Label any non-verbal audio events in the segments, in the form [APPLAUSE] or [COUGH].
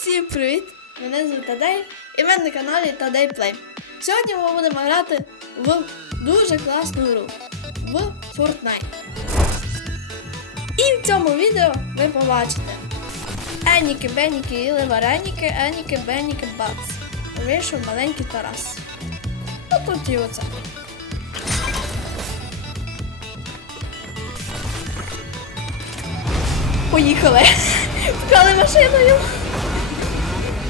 Всім привіт! Мене звуть Тадей і ви на каналі Тадей Плей. Сьогодні ми будемо грати в дуже класну гру в Fortnite. І в цьому відео ви побачите Еніки, Беніки і Вареніки, Еніки, Беніки, Бац. Вийшов маленький Тарас. Ну тут і оце. Поїхали! [LAUGHS] Вкрали машиною!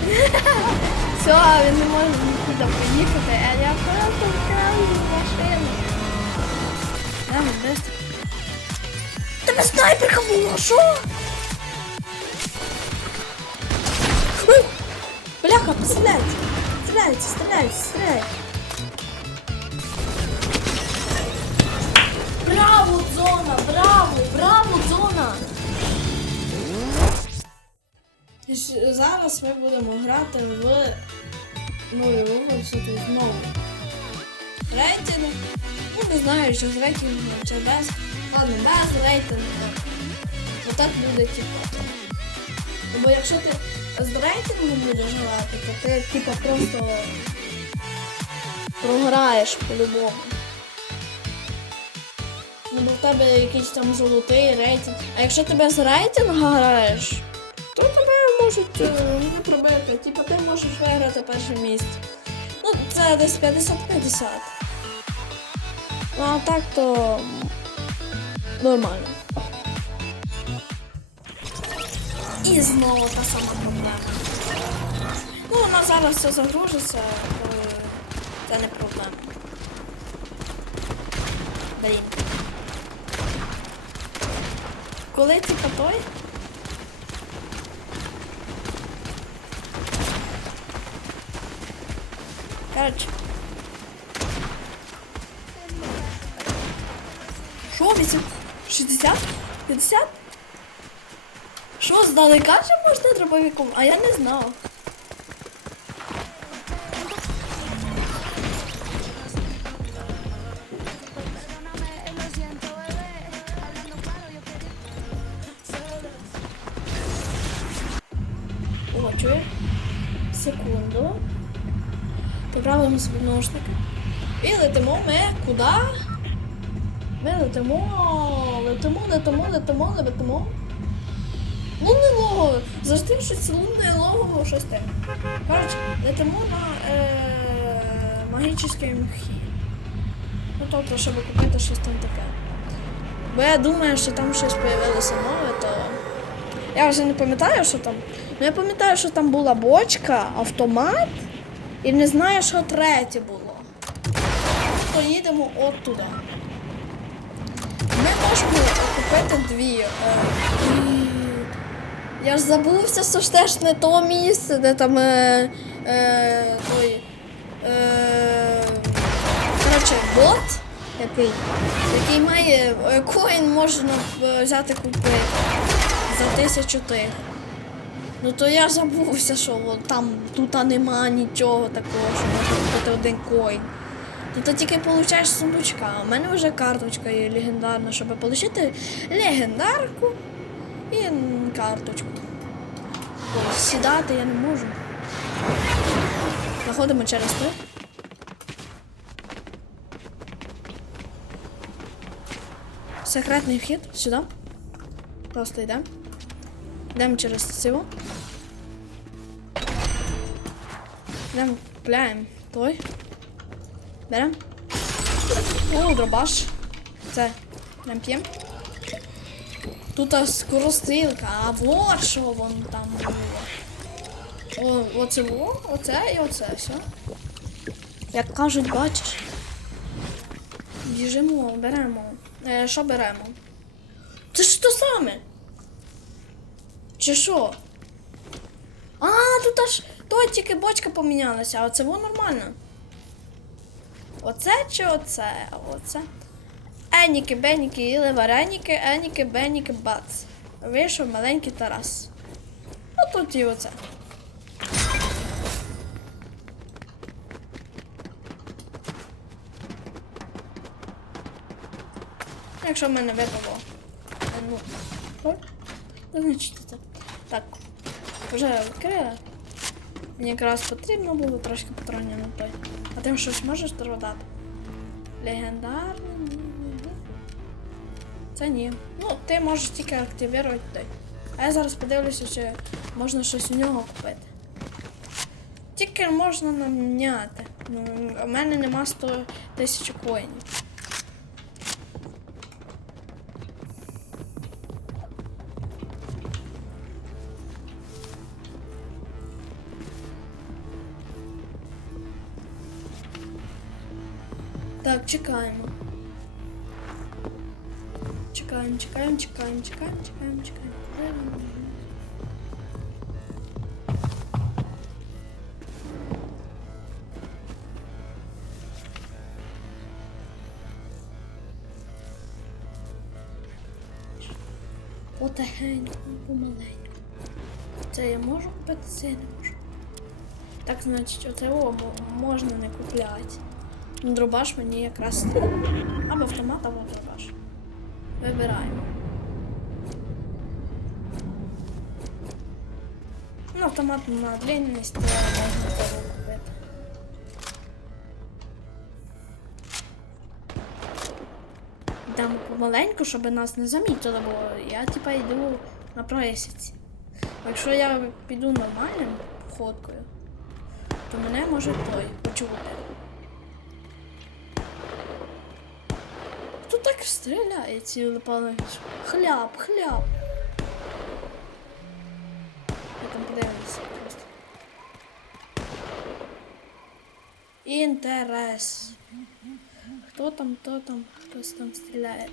[LAUGHS] Все, він не може нікуди поїхати, а я просто вкрав машину. Давай, быстро. Тебе снайперка була, що? Бляха, постріляйте! Стріляйте, стріляйте, стріляйте! Браво, зона, браво, браво, зона! І Зараз ми будемо грати в нову версію знову. Рейтинг. Ну не знаю, чи з рейтингом, чи без. Ладно, без рейтингу. Отак буде типу. Бо якщо ти з рейтингом будеш грати, то ти типа просто програєш по-любому. Ну бо в тебе якийсь там золотий рейтинг. А якщо ти без рейтингу граєш, можуть е, не пробити. Типа ти можеш виграти перше місце. Ну, це десь 50-50. Ну а так то нормально. І знову та сама проблема. Ну, вона зараз все загружиться, то це не проблема. Блін. Коли типа той? Короче. Що, 8? 60? 50? Що, здалека же можна дробовиком? А я не знав. О, чує? Секунду. Поправимо собі ножники. І летимо ми куди? Ми летимо, летимо, летимо, летимо, летимо. Лунне логово. Завжди щось лунне логово, щось те. Коротше, летимо на е, магічний мхі. Ну тобто, щоб купити щось там таке. Бо я думаю, що там щось появилося нове, то. Я вже не пам'ятаю, що там. Ну я пам'ятаю, що там була бочка, автомат, і не знаю, що третє було. Поїдемо от туди. Ми можемо купити дві. Е. Я ж забувся, що ж теж не то місце, де там е, е, той. Е, коротше, бот, який, який має е, коін можна е, взяти купити за тисячу тих. Ну то я забувся, що там тут нема нічого такого, що можна купити один коін. Ну то тільки получаєш сундучка. У мене вже карточка є легендарна, щоб отримати легендарку і карточку. Ось, сідати я не можу. Заходимо через той. Секретний вхід сюди. Просто йдемо. Йдемо через силу. Йдемо, купляємо той. Беремо. О, дробаш. Це. Прям п'ємо. Тут а, скорострілка, а вот що вон там було. О, оце було, оце і оце все. Як кажуть, бачиш. Біжимо, беремо. Е, що беремо? Це ж то саме. Чи що? А, тут аж то тільки бочка помінялася, а це воно нормально. Оце чи оце? Оце. Еніки, беніки, іли вареніки, еніки, беніки, бац. Вийшов маленький Тарас. Ну тут і оце. Якщо в мене випало. Ну, то значить це. Так. Вже відкрили. Мені якраз потрібно було трошки патронів на той. А ти щось можеш продати? Легендарний. Це ні. Ну, ти можеш тільки активувати той. А я зараз подивлюся, чи можна щось у нього купити. Тільки можна наміняти. Ну, у мене нема 100 тисяч коїнів. Так, чекаємо. Чекаємо, чекаємо, чекаємо, чекаємо, чекаємо, чекаємо. Потихеньку, помаленьку. Це я можу купити, це я не можу. Так, значить, оце можна не купляти. Дробаш мені якраз треба. Або автомат, або дробаш. Вибираємо. Ну, автомат на длинність того купити. Йдемо помаленьку, щоб нас не замітили, бо я типа йду на проєсіці. Якщо я піду нормальним ходкою, то мене може той почути. Хто так стріляє цілепалий? Хляб, хляб. Я там подивлюся просто. Інтерес. Хто там, хто там, хтось там стріляє.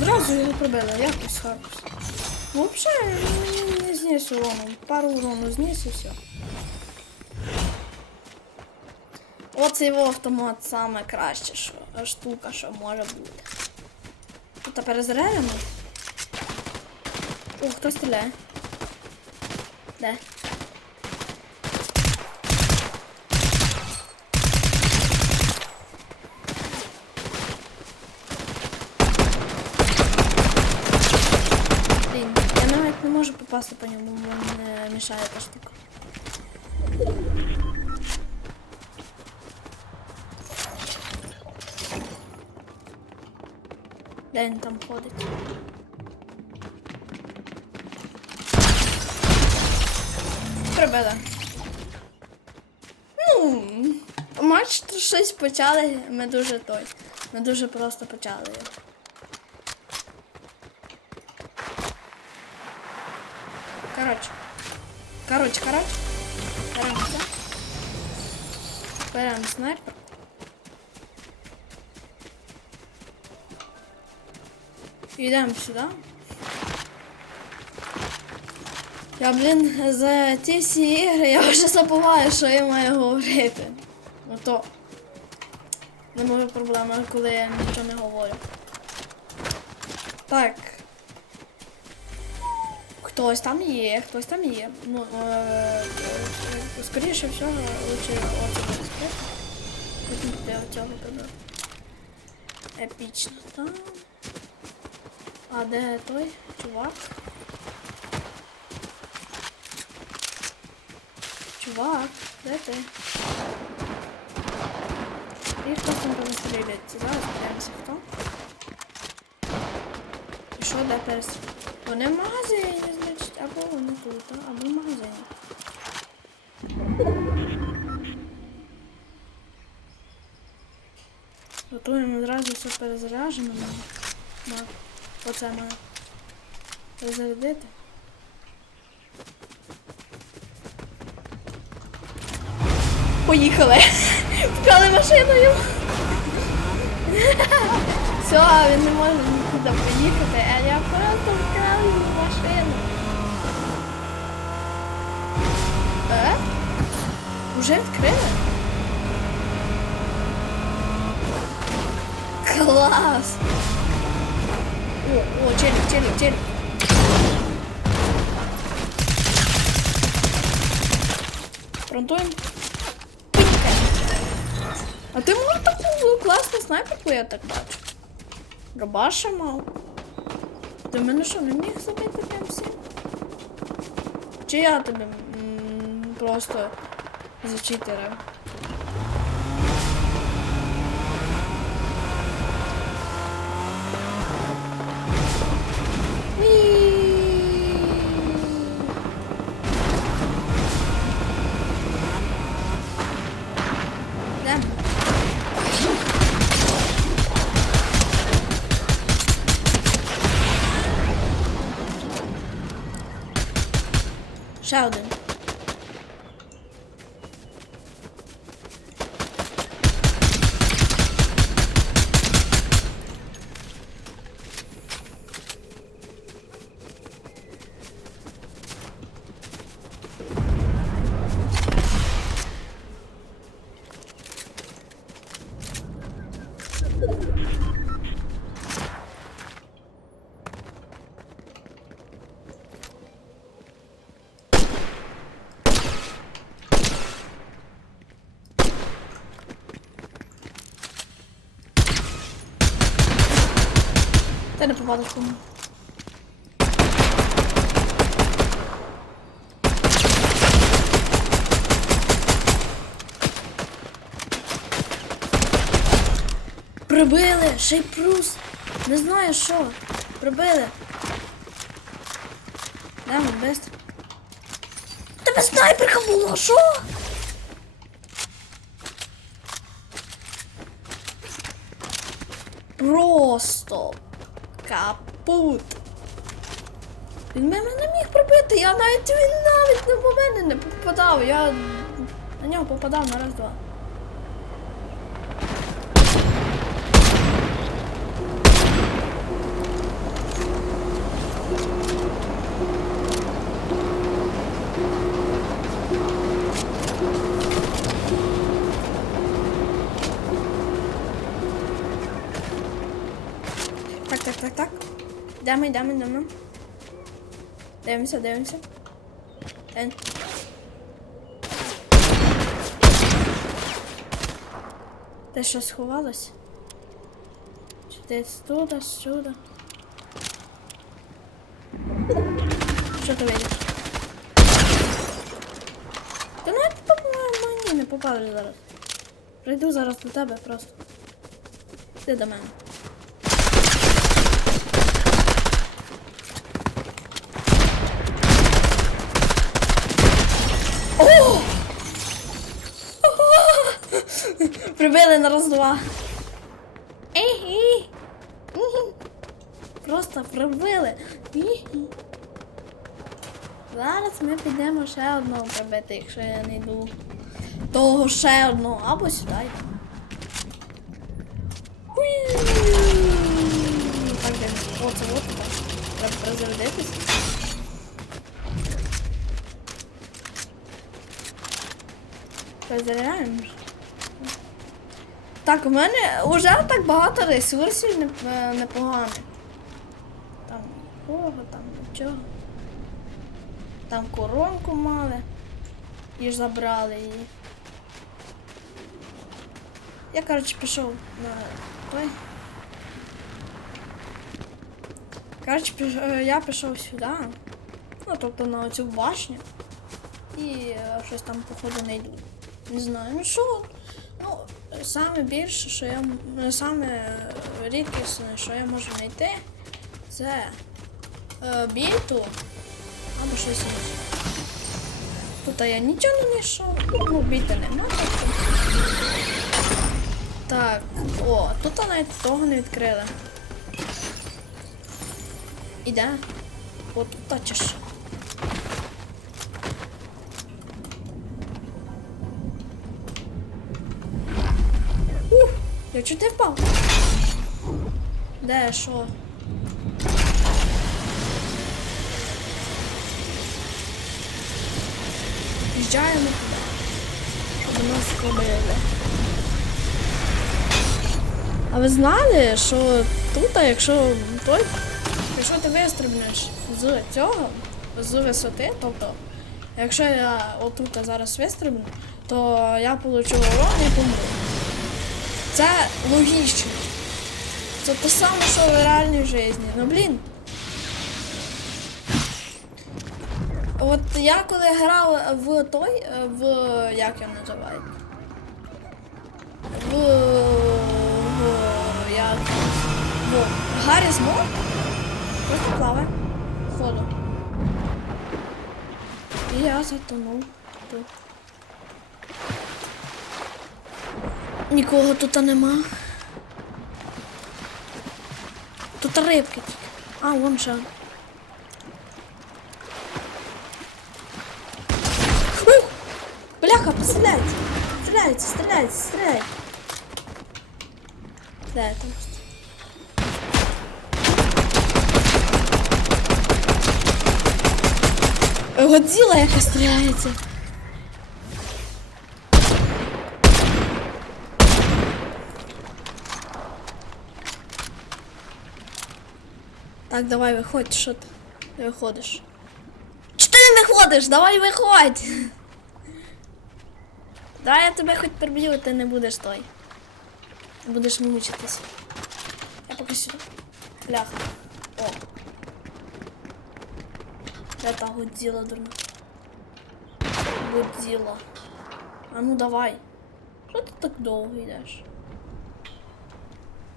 Зразу його прибили, якось Харкус. Ну, взагалі, не, не зніс урону. Пару урону зніс и все. Оце його автомат саме краще що, штука, що може бути. Тут перезарядимо. О, хто стріляє? Де? Блін, я навіть не попасти по ньому, бо мене мішає та штука. Де він там ходить? Прибили. Ну, матч щось почали, ми дуже той. Ми дуже просто почали його. Короче. Короче, короче. Берем це. Берем снайпер. Йдемо сюди. Я, блін, за ті всі ігри я вже забуваю, що я маю говорити. Ото. Не моя проблема, коли я нічого не говорю. Так. Хтось там є, хтось там є. Ну, е, е, скоріше всього, лучше оце розкрити. Потім піти оцього туди. Епічно, так. А де той чувак? Чувак, де ти? І хтось там перестрілюється. Зараз подивимося хто. І що де перестрілюється? Вони в магазині, або вони тут, або в магазині. Готуємо одразу все перезаряджено. На, оце має перезарядити. Поїхали! [LAUGHS] Вкрали машиною! [LAUGHS] Все, він не може нікуди поїхати, а я просто йому машину. Уже відкрили? Клас! О, о, челік, челік, челік. Фронтуємо. А ти мав таку класну снайперку, я так бачу. Рабаша мав. Ти мене що, не міг забити прям всім? Чи я тебе м, просто зачитерив? Да. Ще. Попадав кому. Прибили! Ще й плюс! Не знаю що. Прибили. Давай, быстро. Тебе снайперка була, що? Просто капут. Він мене не міг пробити, я навіть він навіть не по мене не попадав. Я на нього попадав на раз-два. Йдемо, йдемо, йдемо. Дивимося, дивимося. Ен. Те що сховалось? Чи десь туди, сюди? Що ти видиш? Та навіть попала мені не попали зараз. Прийду зараз до тебе просто. Ти до мене. О! Прибили на раз-два. Просто прибили. Зараз ми підемо ще одного прибити, якщо я не йду. Того ще одного. Або сюди. Так, де? О, це от так. Треба розрядитись. Перезаряджаємо. Так, у мене вже так багато ресурсів е, непоганих. Там кого, там нічого. Там коронку мали. І ж забрали її. Я, коротше, пішов на той. Коротше, е, я пішов сюди. Ну, тобто на цю башню. І е, щось там, походу, не йду. Не знаю, ну що? Ну, саме більше, що я ну, саме рідкісне, що я можу знайти, це е, біту або щось інше. Тут я нічого не знайшов, ну біти нема. тобто. Так, о, тут навіть того не відкрили. Іде. От тут чи я чуть не впав. Де, що? Їжджаємо туди. Щоб нас кобили. А ви знали, що тут, якщо той, якщо ти вистрибнеш з цього, з висоти, тобто, якщо я отут зараз вистрибну, то я получу урон і помру. Це логічно. Це те саме, що в реальній житті. Ну блін. От я коли грав в той, е, в як його називають? В, в як? В Гарріс Мод просто плаває. Ходу. І я затонув тут. Нікого тут нема. Тут рибки тільки. А, вон ще. Бляха, постріляйте! Стріляйте, стріляйте, стріляйте. Де там? Годзіла, яка стріляється. Так, давай виходь, що ти не виходиш? Чи ти не виходиш? Давай виходь! Давай я тебе хоч приб'ю, ти не будеш той. Будеш мучитись. Я поки сюди. Бляха. О. Де та Годзіла, дурна? Годзіла. А ну давай. Що ти так довго йдеш?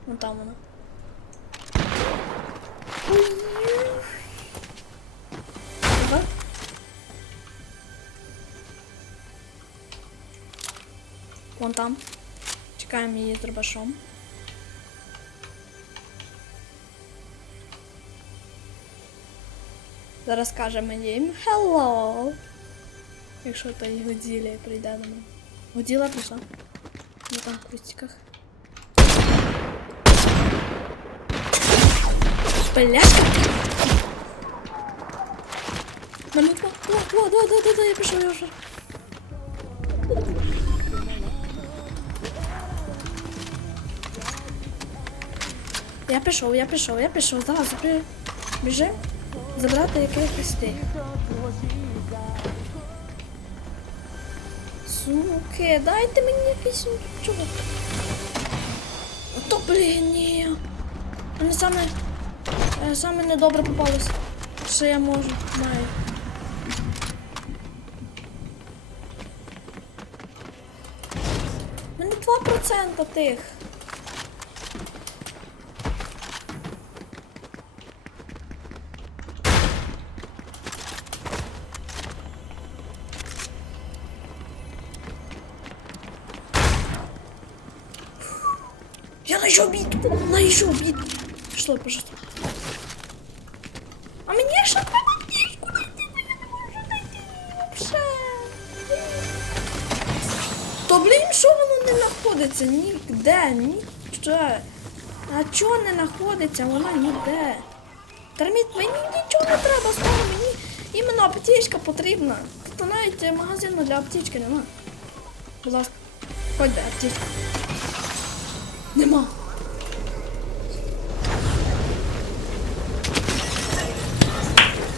Вон там вона. Давай. Вон там. Чекаємо її дробашом. Зараз скажемо їм hello. Якщо то і Годзіля прийде до мене. Годзіла прийшла. Ну там в кустиках. Мене два, два, два, да, да, да, да, я пішов, я вже. Я пішов, я пішов, я пішов, при... біжи забрати якихось тих. Суки, дайте мені якийсь чого. То блін, ні. Мені саме, саме недобре попалось. Що я можу, маю. У мене 2% тих. Я найшов бітку, найшов бітку. Пішло, пожалуйста. Знаходиться? Ніде, ніде. А чого не знаходиться? Вона ніде. Терміт, мені нічого не треба, стало мені іменно аптечка потрібна. Тут навіть магазину для аптечки нема. Будь ласка, ходь до аптечки. Нема.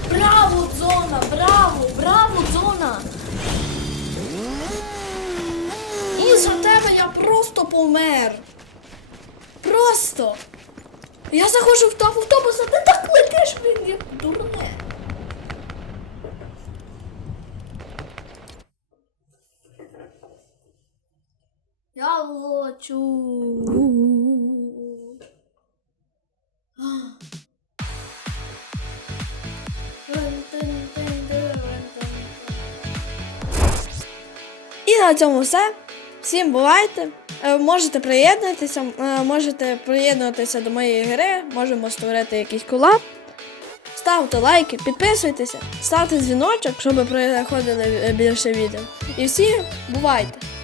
Браво, зона! Браво! Браво, зона! І за тебе я просто помер. Просто. Я заходжу в автобус, а ти так летиш, блін, як дурне. Я лочу. І на цьому все. Всім бувайте. Е, Можете приєднатися, е, можете приєднуватися до моєї гри, можемо створити якийсь колаб. Ставте лайки, підписуйтеся, ставте дзвіночок, щоб приходили е, більше відео. І всі бувайте!